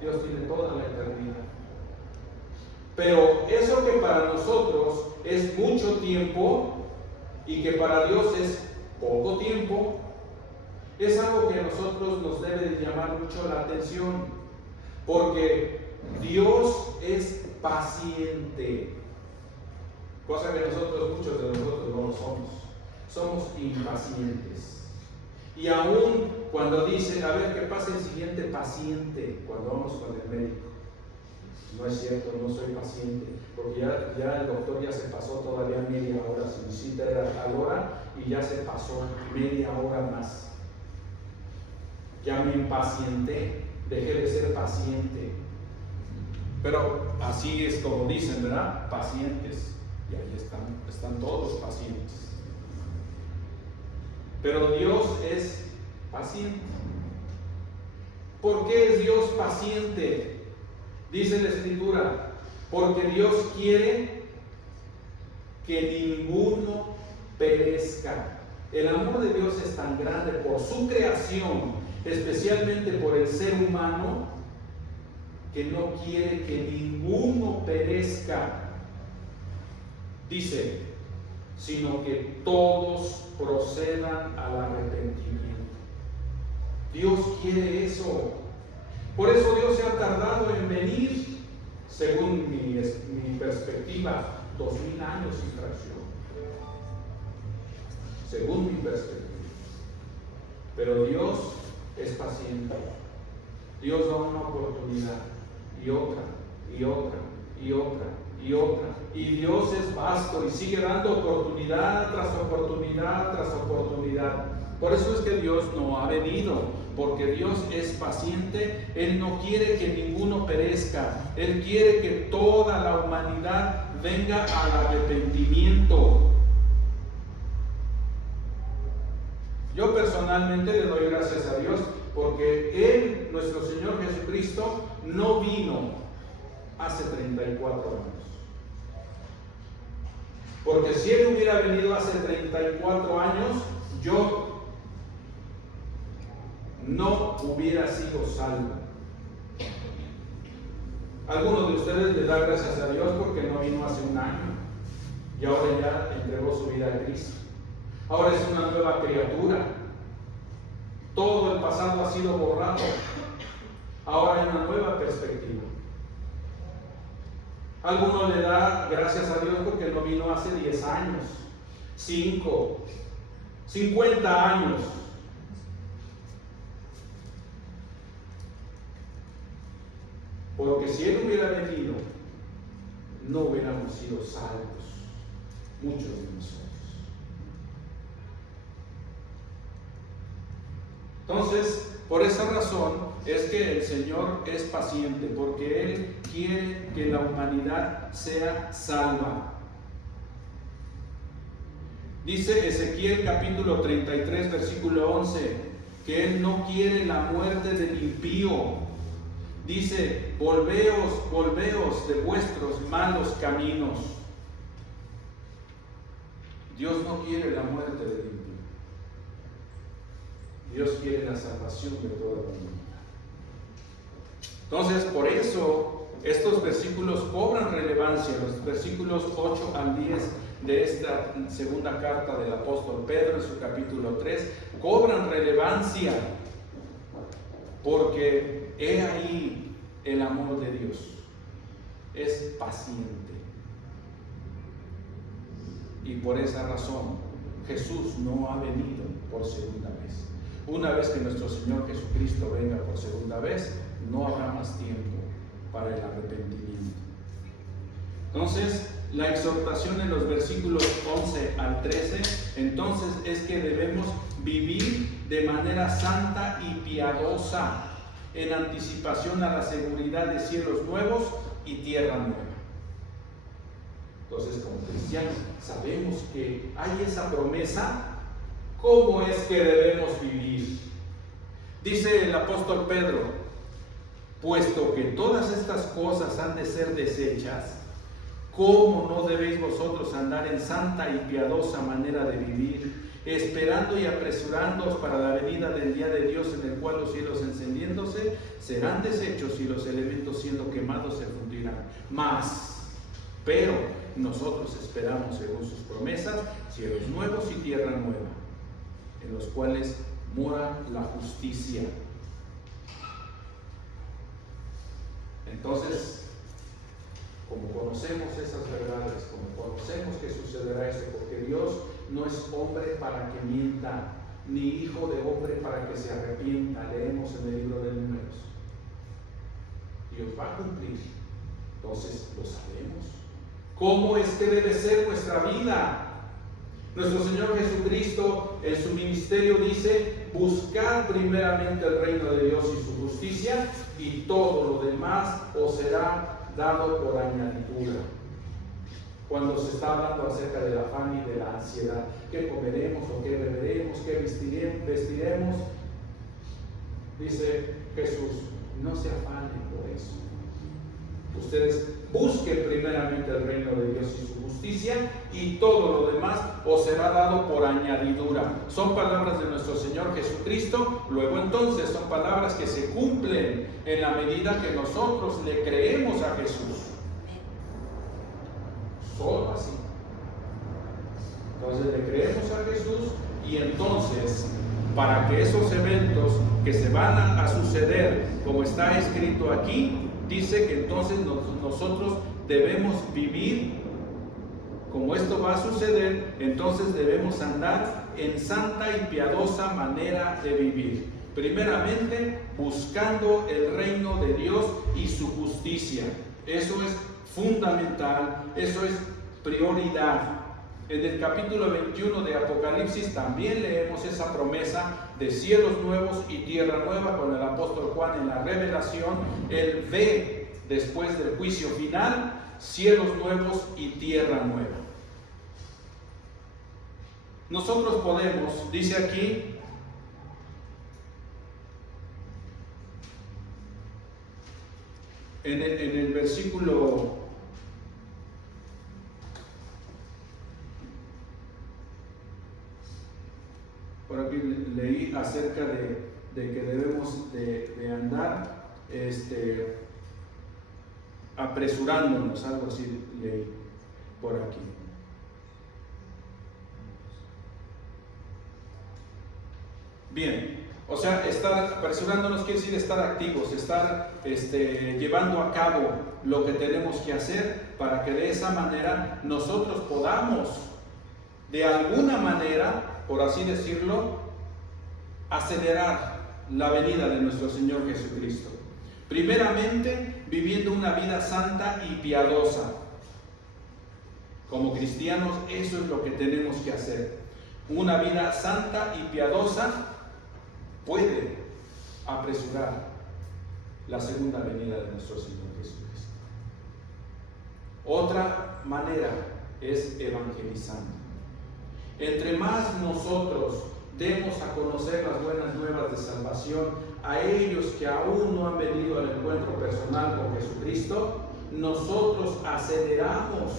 Dios tiene toda la eternidad. Pero eso que para nosotros es mucho tiempo y que para Dios es poco tiempo, es algo que a nosotros nos debe de llamar mucho la atención, porque Dios es paciente, cosa que muchos de nosotros no lo somos. Somos impacientes. Y aún cuando dicen, a ver, que pase el siguiente paciente cuando vamos con el médico. No es cierto, no soy paciente, porque ya el doctor ya se pasó todavía media hora, si mi cita era tal hora y ya se pasó media hora más. ya me impacienté, dejé de ser paciente. Pero así es como dicen, ¿verdad? Pacientes. Y ahí están todos los pacientes. Pero Dios es paciente. ¿Por qué es Dios paciente? Dice la Escritura, porque Dios quiere que ninguno perezca. El amor de Dios es tan grande por su creación, especialmente por el ser humano, que no quiere que ninguno perezca. Dice, sino que todos procedan al arrepentimiento. Dios quiere eso. Por eso Dios se ha tardado en venir, según mi perspectiva, 2000 años sin fracción. Según mi perspectiva. Pero Dios es paciente. Dios da una oportunidad y otra, y otra, y otra, y otra. Y Dios es vasto y sigue dando oportunidad tras oportunidad tras oportunidad. Por eso es que Dios no ha venido, porque Dios es paciente. Él no quiere que ninguno perezca. Él quiere que toda la humanidad venga al arrepentimiento. Yo personalmente le doy gracias a Dios porque Él, nuestro Señor Jesucristo, no vino hace 34 años. Porque si Él hubiera venido hace 34 años, yo no hubiera sido salvo. Algunos de ustedes le dan gracias a Dios porque no vino hace un año y ahora ya entregó su vida a Cristo. Ahora es una nueva criatura. Todo el pasado ha sido borrado. Ahora hay una nueva perspectiva. Algunos le dan gracias a Dios porque no vino hace 10 años, 5, 50 años. Porque si Él hubiera venido, no hubiéramos sido salvos, muchos de nosotros. Entonces, por esa razón es que el Señor es paciente, porque Él quiere que la humanidad sea salva. Dice Ezequiel capítulo 33, versículo 11, que Él no quiere la muerte del impío. Dice, volveos, volveos de vuestros malos caminos. Dios no quiere la muerte del impío. Dios quiere la salvación de toda la humanidad. Entonces, por eso, estos versículos cobran relevancia. Los versículos 8 al 10 de esta segunda carta del apóstol Pedro, en su capítulo 3, cobran relevancia. Porque he ahí el amor de Dios. Es paciente. Y por esa razón, Jesús no ha venido por segunda vez. Una vez que nuestro Señor Jesucristo venga por segunda vez, no habrá más tiempo para el arrepentimiento. Entonces, la exhortación en los versículos 11 al 13, entonces es que debemos vivir de manera santa y piadosa, en anticipación a la seguridad de cielos nuevos y tierra nueva. Entonces, como cristianos, sabemos que hay esa promesa. ¿Cómo es que debemos vivir? Dice el apóstol Pedro, puesto que todas estas cosas han de ser deshechas, ¿cómo no debéis vosotros andar en santa y piadosa manera de vivir, esperando y apresurándoos para la venida del día de Dios, en el cual los cielos encendiéndose serán deshechos y los elementos siendo quemados se fundirán? Pero nosotros esperamos, según sus promesas, cielos nuevos y tierra nueva, en los cuales mora la justicia. Entonces, como conocemos esas verdades, como conocemos que sucederá eso, porque Dios no es hombre para que mienta, ni hijo de hombre para que se arrepienta. Leemos en el libro de Números. Dios va a cumplir. Entonces, lo sabemos. ¿Cómo es que debe ser nuestra vida? Nuestro Señor Jesucristo en su ministerio dice: buscad primeramente el reino de Dios y su justicia, y todo lo demás os será dado por añadidura. Cuando se está hablando acerca del afán y de la ansiedad, ¿qué comeremos o qué beberemos, qué vestiremos? Dice Jesús: no se afanen por eso. Ustedes busquen primeramente el reino de Dios y su justicia, y todo lo demás os será dado por añadidura. Son palabras de nuestro Señor Jesucristo. Luego entonces son palabras que se cumplen en la medida que nosotros le creemos a Jesús. Solo así. Entonces le creemos a Jesús, y entonces, para que esos eventos que se van a suceder, como está escrito aquí, dice que entonces nosotros debemos vivir como esto va a suceder. Entonces debemos andar en santa y piadosa manera de vivir. Primeramente, buscando el reino de Dios y su justicia. Eso es fundamental, eso es prioridad. En el capítulo 21 de Apocalipsis también leemos esa promesa de cielos nuevos y tierra nueva. Con el apóstol Juan en la revelación, él ve después del juicio final cielos nuevos y tierra nueva. Nosotros podemos, dice aquí, en el versículo por aquí leí acerca de que debemos de andar apresurándonos, algo así leí por aquí. Bien, o sea, estar apresurándonos quiere decir estar activos, estar llevando a cabo lo que tenemos que hacer, para que de esa manera nosotros podamos, de alguna manera, por así decirlo, acelerar la venida de nuestro Señor Jesucristo. Primeramente, viviendo una vida santa y piadosa. Como cristianos, eso es lo que tenemos que hacer. Una vida santa y piadosa puede apresurar la segunda venida de nuestro Señor Jesucristo. Otra manera es evangelizando. Entre más nosotros demos a conocer las buenas nuevas de salvación a ellos que aún no han venido al encuentro personal con Jesucristo, nosotros aceleramos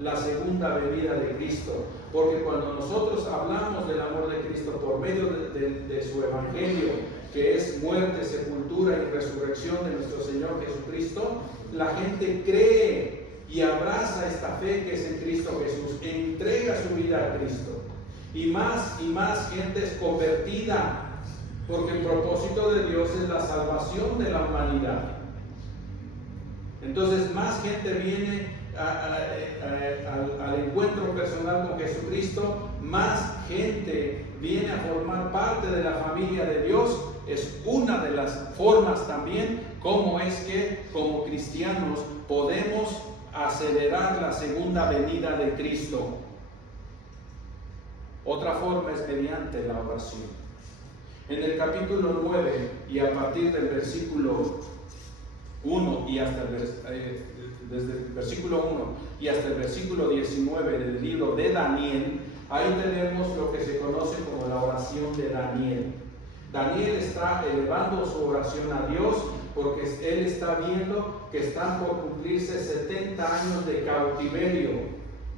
la segunda venida de Cristo. Porque cuando nosotros hablamos del amor de Cristo por medio de su evangelio, que es muerte, sepultura y resurrección de nuestro Señor Jesucristo, la gente cree y abraza esta fe que es en Cristo Jesús, e entrega su vida a Cristo. Y más gente es convertida, porque el propósito de Dios es la salvación de la humanidad. Entonces más gente viene al encuentro personal con Jesucristo, más gente viene a formar parte de la familia de Dios. Es una de las formas también como es que como cristianos podemos acelerar la segunda venida de Cristo. Otra forma es mediante la oración. En el capítulo 9 y a partir del versículo 1 y hasta desde el versículo 1 y hasta el versículo 19 del libro de Daniel, ahí tenemos lo que se conoce como la oración de Daniel. Daniel está elevando su oración a Dios porque él está viendo que están por cumplirse 70 años de cautiverio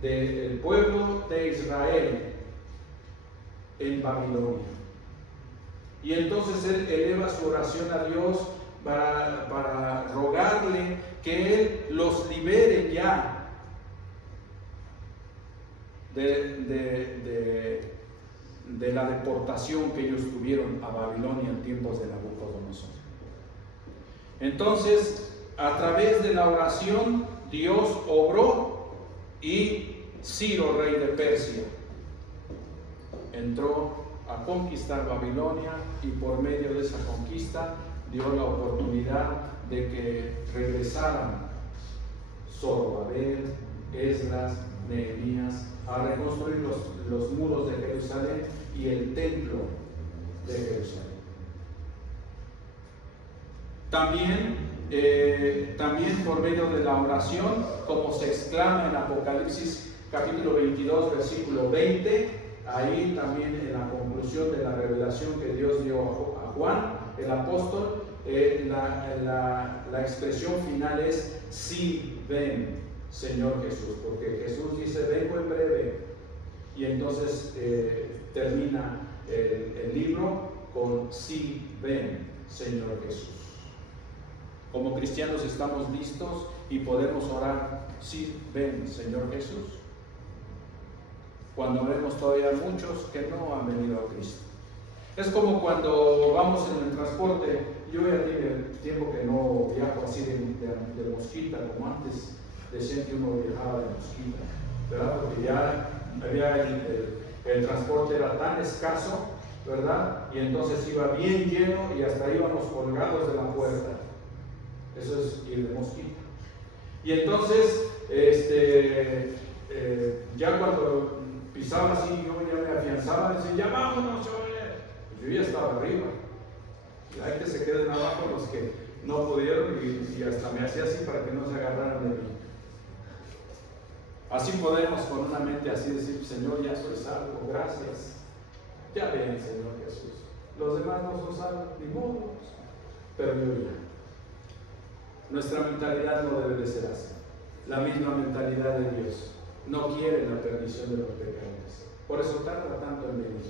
del pueblo de Israel en Babilonia. Y entonces él eleva su oración a Dios para rogarle que Él los libere ya de la deportación que ellos tuvieron a Babilonia en tiempos de Nabucodonosor. Entonces, a través de la oración, Dios obró y Ciro, rey de Persia, entró a conquistar Babilonia, y por medio de esa conquista dio la oportunidad de que regresaran Zorobabel, Esdras, Nehemías, a reconstruir los muros de Jerusalén y el templo de Jerusalén. También por medio de la oración, como se exclama en Apocalipsis capítulo 22, versículo 20, ahí también en la conclusión de la revelación que Dios dio a Juan, el apóstol, la expresión final es: sí, ven, Señor Jesús, porque Jesús dice: vengo en breve. Y entonces termina el libro con: sí, ven, Señor Jesús. Como cristianos estamos listos y podemos orar: sí, ven, Señor Jesús, cuando vemos todavía muchos que no han venido a Cristo. Es como cuando vamos en el transporte. Yo ya tiene tiempo que no viajo así de mosquita, como antes decían que uno viajaba de mosquita, ¿verdad? Porque ya había el transporte era tan escaso, ¿verdad? Y entonces iba bien lleno y hasta íbamos colgados de la puerta. Eso es ir de mosquita. Y entonces, ya cuando pisaba así, yo ya me afianzaba, decía: ya vámonos, yo ya estaba arriba. Y hay que se queden abajo los que no pudieron, y hasta me hacía así para que no se agarraran de mí. Así podemos con una mente así decir: Señor, ya soy salvo, gracias. Ya ven, Señor Jesús. Los demás no son salvos, ni modo, pero yo ya. Nuestra mentalidad no debe de ser así. La misma mentalidad de Dios. No quiere la perdición de los pecadores. Por eso tarda tanto en venir.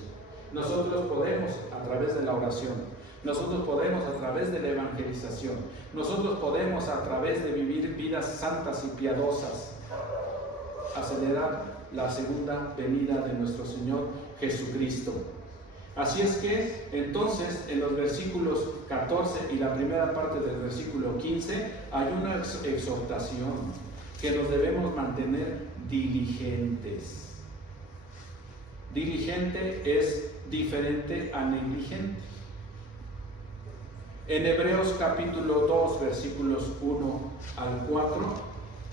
Nosotros podemos a través de la oración, nosotros podemos a través de la evangelización, nosotros podemos a través de vivir vidas santas y piadosas acelerar la segunda venida de nuestro Señor Jesucristo. Así es que entonces en los versículos 14 y la primera parte del versículo 15 hay una exhortación que nos debemos mantener diligentes. Diligente es diferente a negligente. En Hebreos capítulo 2, versículos 1 al 4,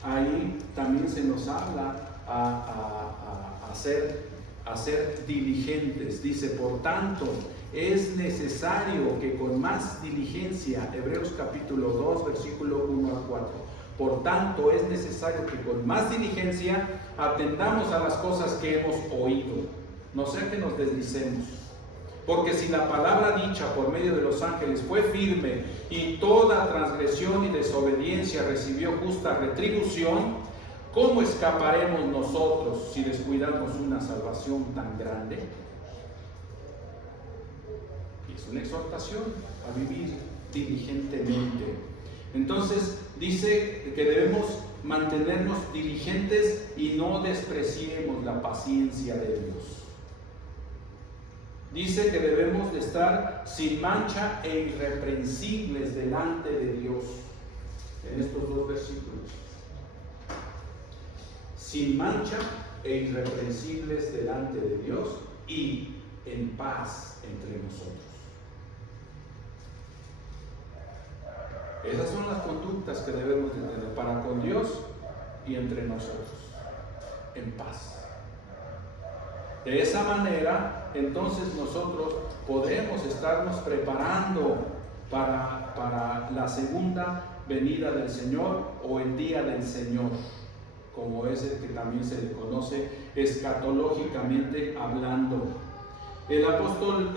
ahí también se nos habla a ser diligentes. Dice: por tanto, es necesario que con más diligencia, Hebreos capítulo 2, versículo 1 al 4, por tanto, es necesario que con más diligencia atendamos a las cosas que hemos oído, no sea que nos deslicemos. Porque si la palabra dicha por medio de los ángeles fue firme y toda transgresión y desobediencia recibió justa retribución, ¿cómo escaparemos nosotros si descuidamos una salvación tan grande? Y es una exhortación a vivir diligentemente. Entonces dice que debemos mantenernos diligentes y no despreciemos la paciencia de Dios. Dice que debemos de estar sin mancha e irreprensibles delante de Dios. En estos dos versículos: sin mancha e irreprensibles delante de Dios y en paz entre nosotros. Esas son las conductas que debemos de tener para con Dios y entre nosotros, en paz. De esa manera, entonces nosotros podremos estarnos preparando para la segunda venida del Señor o el día del Señor, como es el que también se le conoce escatológicamente hablando. El apóstol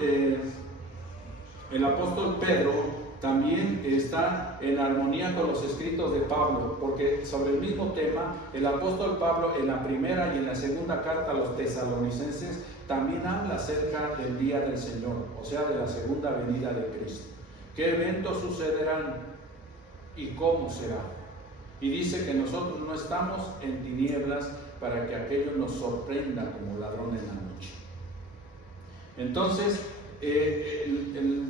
Pedro también está en armonía con los escritos de Pablo, porque sobre el mismo tema, el apóstol Pablo en la primera y en la segunda carta a los tesalonicenses también habla acerca del día del Señor, o sea, de la segunda venida de Cristo. ¿Qué eventos sucederán y cómo será? Y dice que nosotros no estamos en tinieblas para que aquello nos sorprenda como ladrón en la noche. Entonces,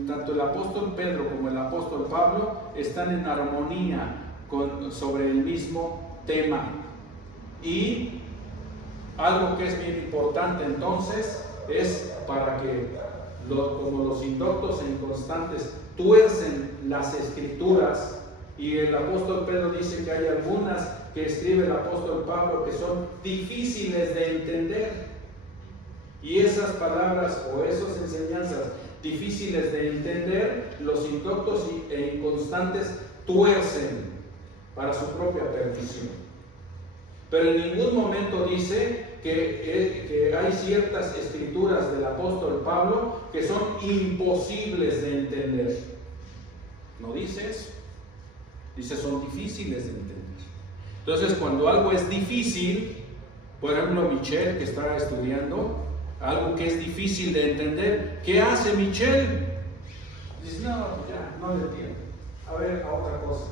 tanto el apóstol Pedro como el apóstol Pablo están en armonía sobre el mismo tema. Y algo que es bien importante entonces es para que como los indoctos e inconstantes tuercen las escrituras Y el apóstol Pedro dice que hay algunas que escribe el apóstol Pablo que son difíciles de entender. Y esas palabras o esas enseñanzas difíciles de entender, los indoctos e inconstantes tuercen para su propia perdición. Pero en ningún momento dice que hay ciertas escrituras del apóstol Pablo que son imposibles de entender. No dice eso. Dice son difíciles de entender. Entonces, cuando algo es difícil, por ejemplo, Michelle que está estudiando, algo que es difícil de entender, ¿qué hace Michelle? Dice, no, ya, no lo entiendo. A ver, a otra cosa.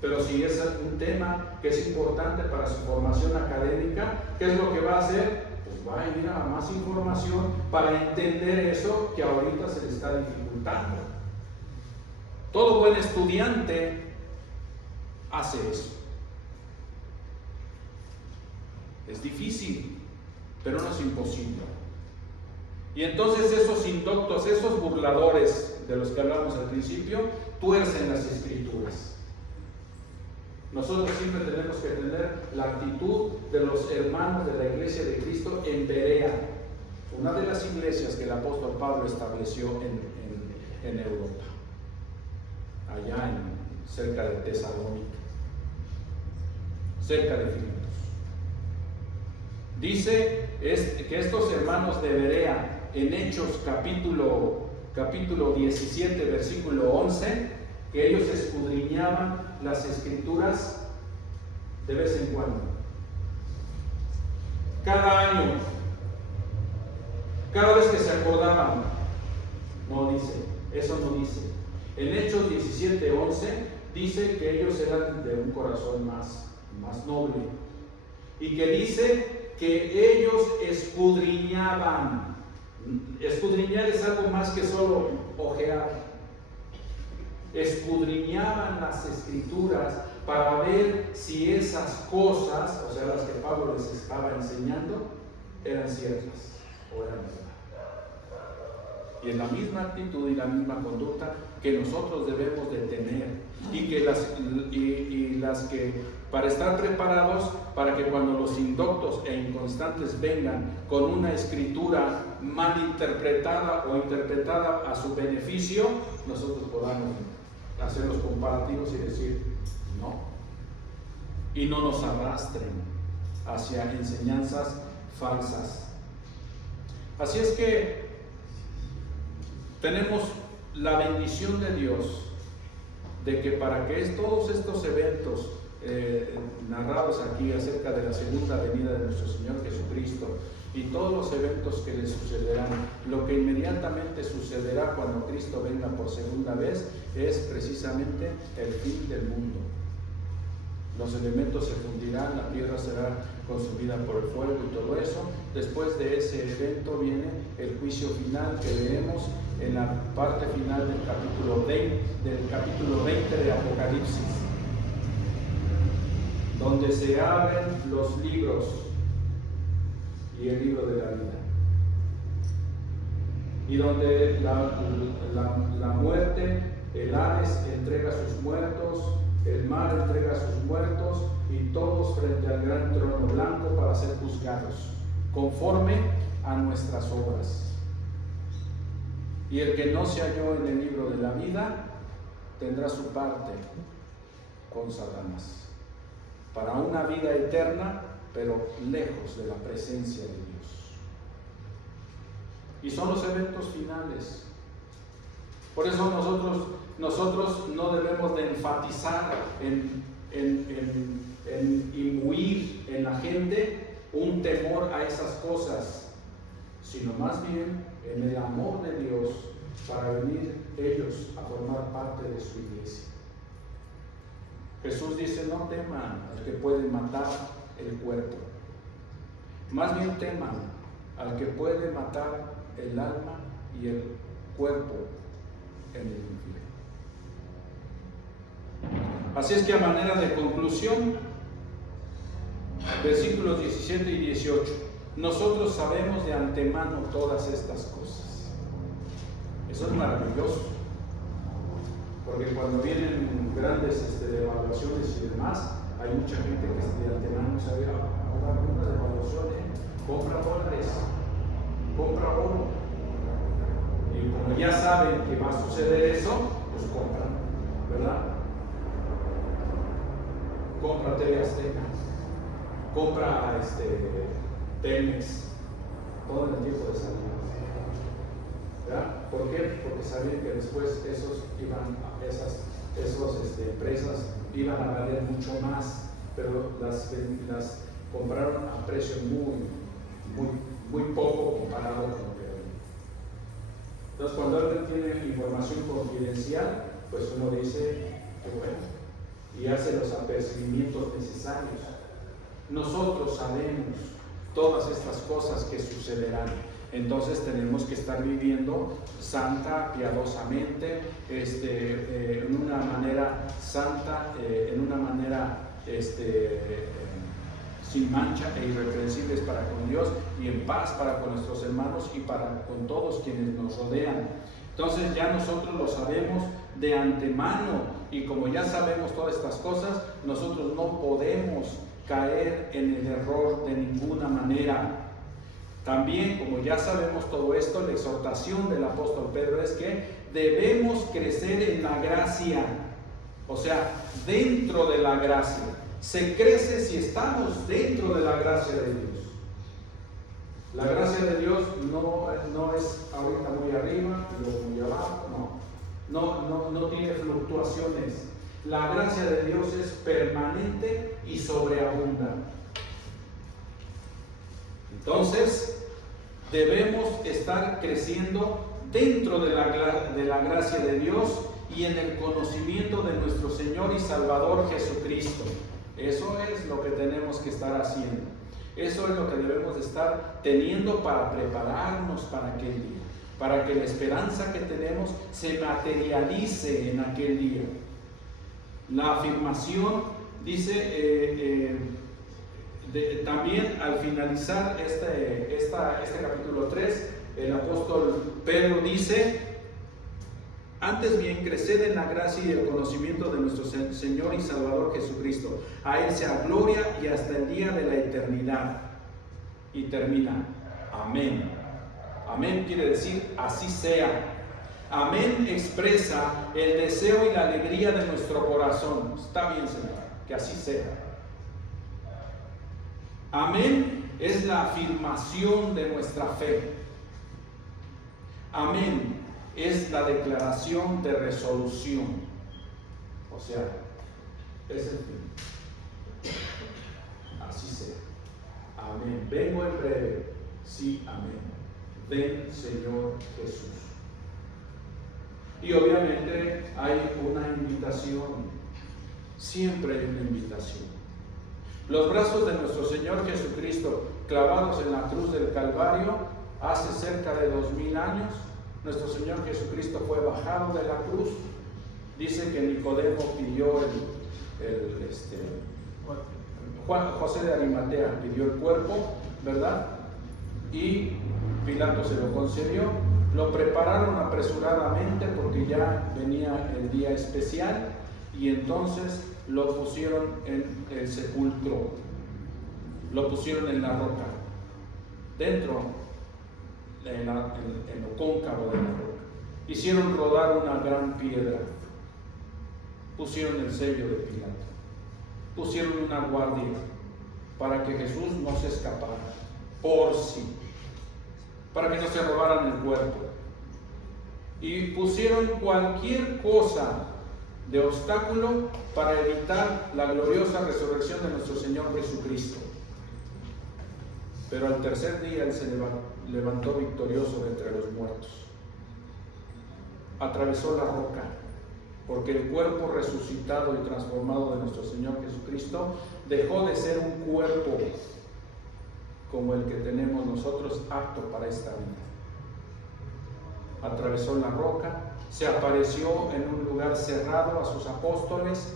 Pero si es un tema que es importante para su formación académica, ¿qué es lo que va a hacer? Pues va a ir a más información para entender eso que ahorita se le está dificultando. Todo buen estudiante hace eso. Es difícil, pero no es imposible. Y entonces esos indoctos, esos burladores de los que hablamos al principio, tuercen las escrituras. Nosotros siempre tenemos que tener la actitud de los hermanos de la Iglesia de Cristo en Berea, una de las iglesias que el apóstol Pablo estableció en Europa, allá cerca de Tesalónica, cerca de Filipos. Dice que estos hermanos de Berea, en Hechos capítulo 17, versículo 11, que ellos escudriñaban las escrituras de vez en cuando, cada año, cada vez que se acordaban. No dice, eso no dice. En Hechos 17:11 dice que ellos eran de un corazón más noble, y que dice que ellos escudriñaban. Escudriñar es algo más que solo ojear. Escudriñaban las escrituras para ver si esas cosas, o sea, las que Pablo les estaba enseñando, eran ciertas o eran verdad. Y en la misma actitud y la misma conducta que nosotros debemos de tener, y que las que para estar preparados para que cuando los indoctos e inconstantes vengan con una escritura mal interpretada o interpretada a su beneficio, nosotros podamos hacer los comparativos y decir no, y no nos arrastren hacia enseñanzas falsas. Así es que tenemos la bendición de Dios de que para que todos estos eventos narrados aquí acerca de la segunda venida de nuestro Señor Jesucristo y todos los eventos que le sucederán, lo que inmediatamente sucederá cuando Cristo venga por segunda vez es precisamente el fin del mundo. Los elementos se fundirán, la tierra será consumida por el fuego y todo eso. Después de ese evento viene el juicio final que leemos en la parte final del capítulo 20 de Apocalipsis, donde se abren los libros y el libro de la vida, y donde la muerte, el Hades entrega sus muertos, el mar entrega sus muertos, y todos frente al gran trono blanco para ser juzgados conforme a nuestras obras. Y el que no se halló en el libro de la vida tendrá su parte con Satanás para una vida eterna, pero lejos de la presencia de Dios. Y son los eventos finales. Por eso nosotros no debemos de enfatizar en imbuir en la gente un temor a esas cosas, sino más bien en el amor de Dios para venir ellos a formar parte de su iglesia. Jesús dice: no teman al que puede matar el cuerpo, más bien teman al que puede matar el alma y el cuerpo en el infierno. Así es que, a manera de conclusión, versículos 17 y 18, nosotros sabemos de antemano todas estas cosas. Eso es maravilloso. Porque cuando vienen grandes devaluaciones y demás, hay mucha gente que de antemano sabe, ahora una devaluación, compra dólares, compra oro. Y como ya saben que va a suceder eso, pues compran, ¿verdad? Compra TV Azteca, compra Telmex, todo en el tiempo de salida. ¿Verdad? ¿Por qué? Porque sabían que después esas empresas iban a valer mucho más, pero las compraron a precio muy poco comparado con lo que había. Entonces, cuando alguien tiene información confidencial, pues uno dice que bueno, y hace los apercibimientos necesarios. Nosotros sabemos todas estas cosas que sucederán. Entonces tenemos que estar viviendo santa, piadosamente, en una manera santa, en una manera sin mancha e irreprensibles para con Dios y en paz para con nuestros hermanos y para con todos quienes nos rodean. Entonces ya nosotros lo sabemos de antemano y como ya sabemos todas estas cosas, nosotros no podemos caer en el error de ninguna manera. También, como ya sabemos todo esto, la exhortación del apóstol Pedro es que debemos crecer en la gracia, o sea, dentro de la gracia. Se crece si estamos dentro de la gracia de Dios. La gracia de Dios no es ahorita muy arriba y luego muy abajo, no tiene fluctuaciones. La gracia de Dios es permanente y sobreabunda. Entonces, debemos estar creciendo dentro de la gracia de Dios y en el conocimiento de nuestro Señor y Salvador Jesucristo. Eso es lo que tenemos que estar haciendo. Eso es lo que debemos de estar teniendo para prepararnos para aquel día, para que la esperanza que tenemos se materialice en aquel día. La afirmación dice también al finalizar este capítulo 3, el apóstol Pedro dice: antes bien, creced en la gracia y el conocimiento de nuestro Señor y Salvador Jesucristo. A Él sea gloria y hasta el día de la eternidad. Y termina: amén. Amén quiere decir así sea. Amén expresa el deseo y la alegría de nuestro corazón. Está bien, Señor, que así sea. Amén es la afirmación de nuestra fe. Amén es la declaración de resolución. O sea, es el fin. Así sea. Amén. Vengo en breve. Sí, amén. Ven, Señor Jesús. Y obviamente hay una invitación. Siempre hay una invitación. Los brazos de nuestro Señor Jesucristo clavados en la cruz del Calvario hace cerca de 2000 años. Nuestro Señor Jesucristo fue bajado de la cruz. Dice que Nicodemo pidió José de Arimatea pidió el cuerpo, ¿verdad? Y Pilato se lo concedió. Lo prepararon apresuradamente porque ya venía el día especial y entonces lo pusieron en el sepulcro, lo pusieron en la roca, dentro en lo cóncavo de la roca. Hicieron rodar una gran piedra, pusieron el sello de Pilato, pusieron una guardia para que Jesús no se escapara, por sí, para que no se robaran el cuerpo, y pusieron cualquier cosa de obstáculo para evitar la gloriosa resurrección de nuestro Señor Jesucristo. Pero al tercer día Él se levantó victorioso de entre los muertos. Atravesó la roca, porque el cuerpo resucitado y transformado de nuestro Señor Jesucristo dejó de ser un cuerpo como el que tenemos nosotros, apto para esta vida. Atravesó la roca, se apareció en un lugar cerrado a sus apóstoles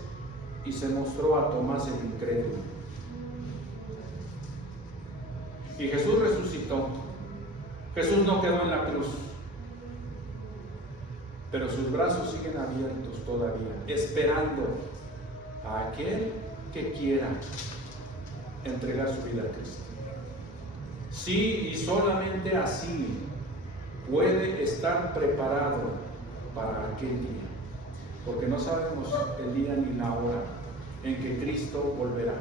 y se mostró a Tomás el incrédulo. Y Jesús resucitó. Jesús no quedó en la cruz. pero sus brazos siguen abiertos todavía, esperando a aquel que quiera entregar su vida a Cristo. Sí, y solamente así puede estar preparado para aquel día, porque no sabemos el día ni la hora en que Cristo volverá.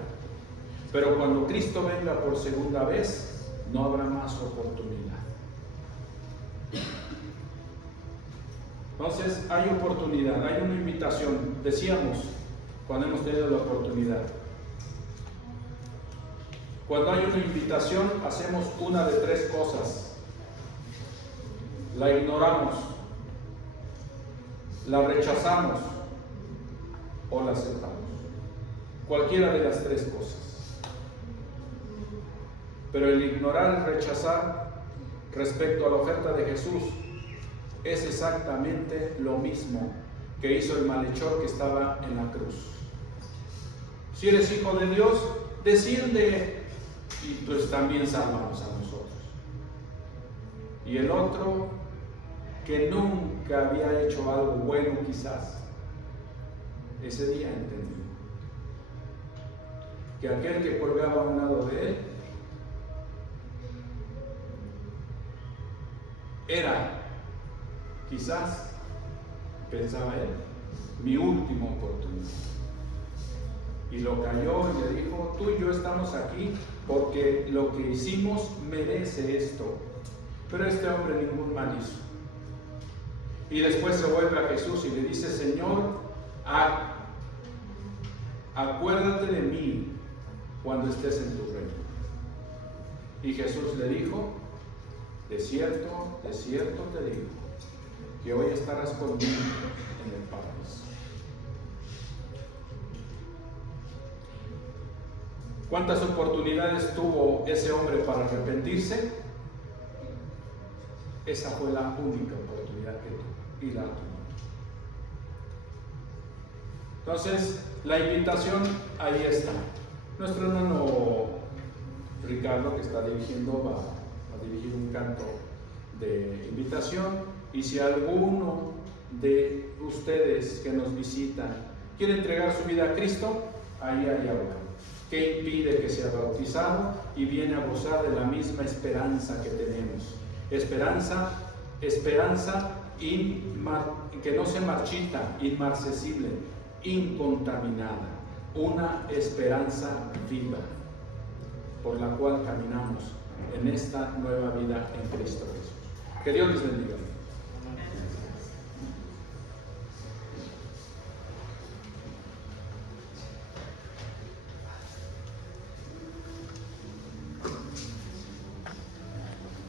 Pero cuando Cristo venga por segunda vez, no habrá más oportunidad. Entonces hay oportunidad, hay una invitación. Decíamos, cuando hemos tenido la oportunidad, cuando hay una invitación, hacemos una de tres cosas: la ignoramos, la rechazamos o la aceptamos. Cualquiera de las tres cosas. Pero el ignorar y rechazar respecto a la oferta de Jesús es exactamente lo mismo que hizo el malhechor que estaba en la cruz. Si eres hijo de Dios, desciende y pues también sálvanos a nosotros. Y el otro, que nunca había hecho algo bueno quizás, ese día entendió que aquel que colgaba a un lado de él era, quizás, pensaba él, mi última oportunidad. Y lo cayó y le dijo: tú y yo estamos aquí porque lo que hicimos merece esto. Pero este hombre ningún mal hizo. Y después se vuelve a Jesús y le dice: Señor, acuérdate de mí cuando estés en tu reino. Y Jesús le dijo: de cierto te digo, que hoy estarás conmigo en el paraíso. ¿Cuántas oportunidades tuvo ese hombre para arrepentirse? Esa fue la única oportunidad que tuvo, y la tuvo. Entonces, la invitación ahí está. Nuestro hermano Ricardo, que está dirigiendo, va a dirigir un canto de invitación. Y si alguno de ustedes que nos visitan quiere entregar su vida a Cristo, ahí hay agua. ¿Qué impide que sea bautizado y viene a gozar de la misma esperanza que tenemos? Esperanza que no se marchita, inmarcesible, incontaminada, una esperanza viva por la cual caminamos en esta nueva vida en Cristo Jesús. Que Dios les bendiga.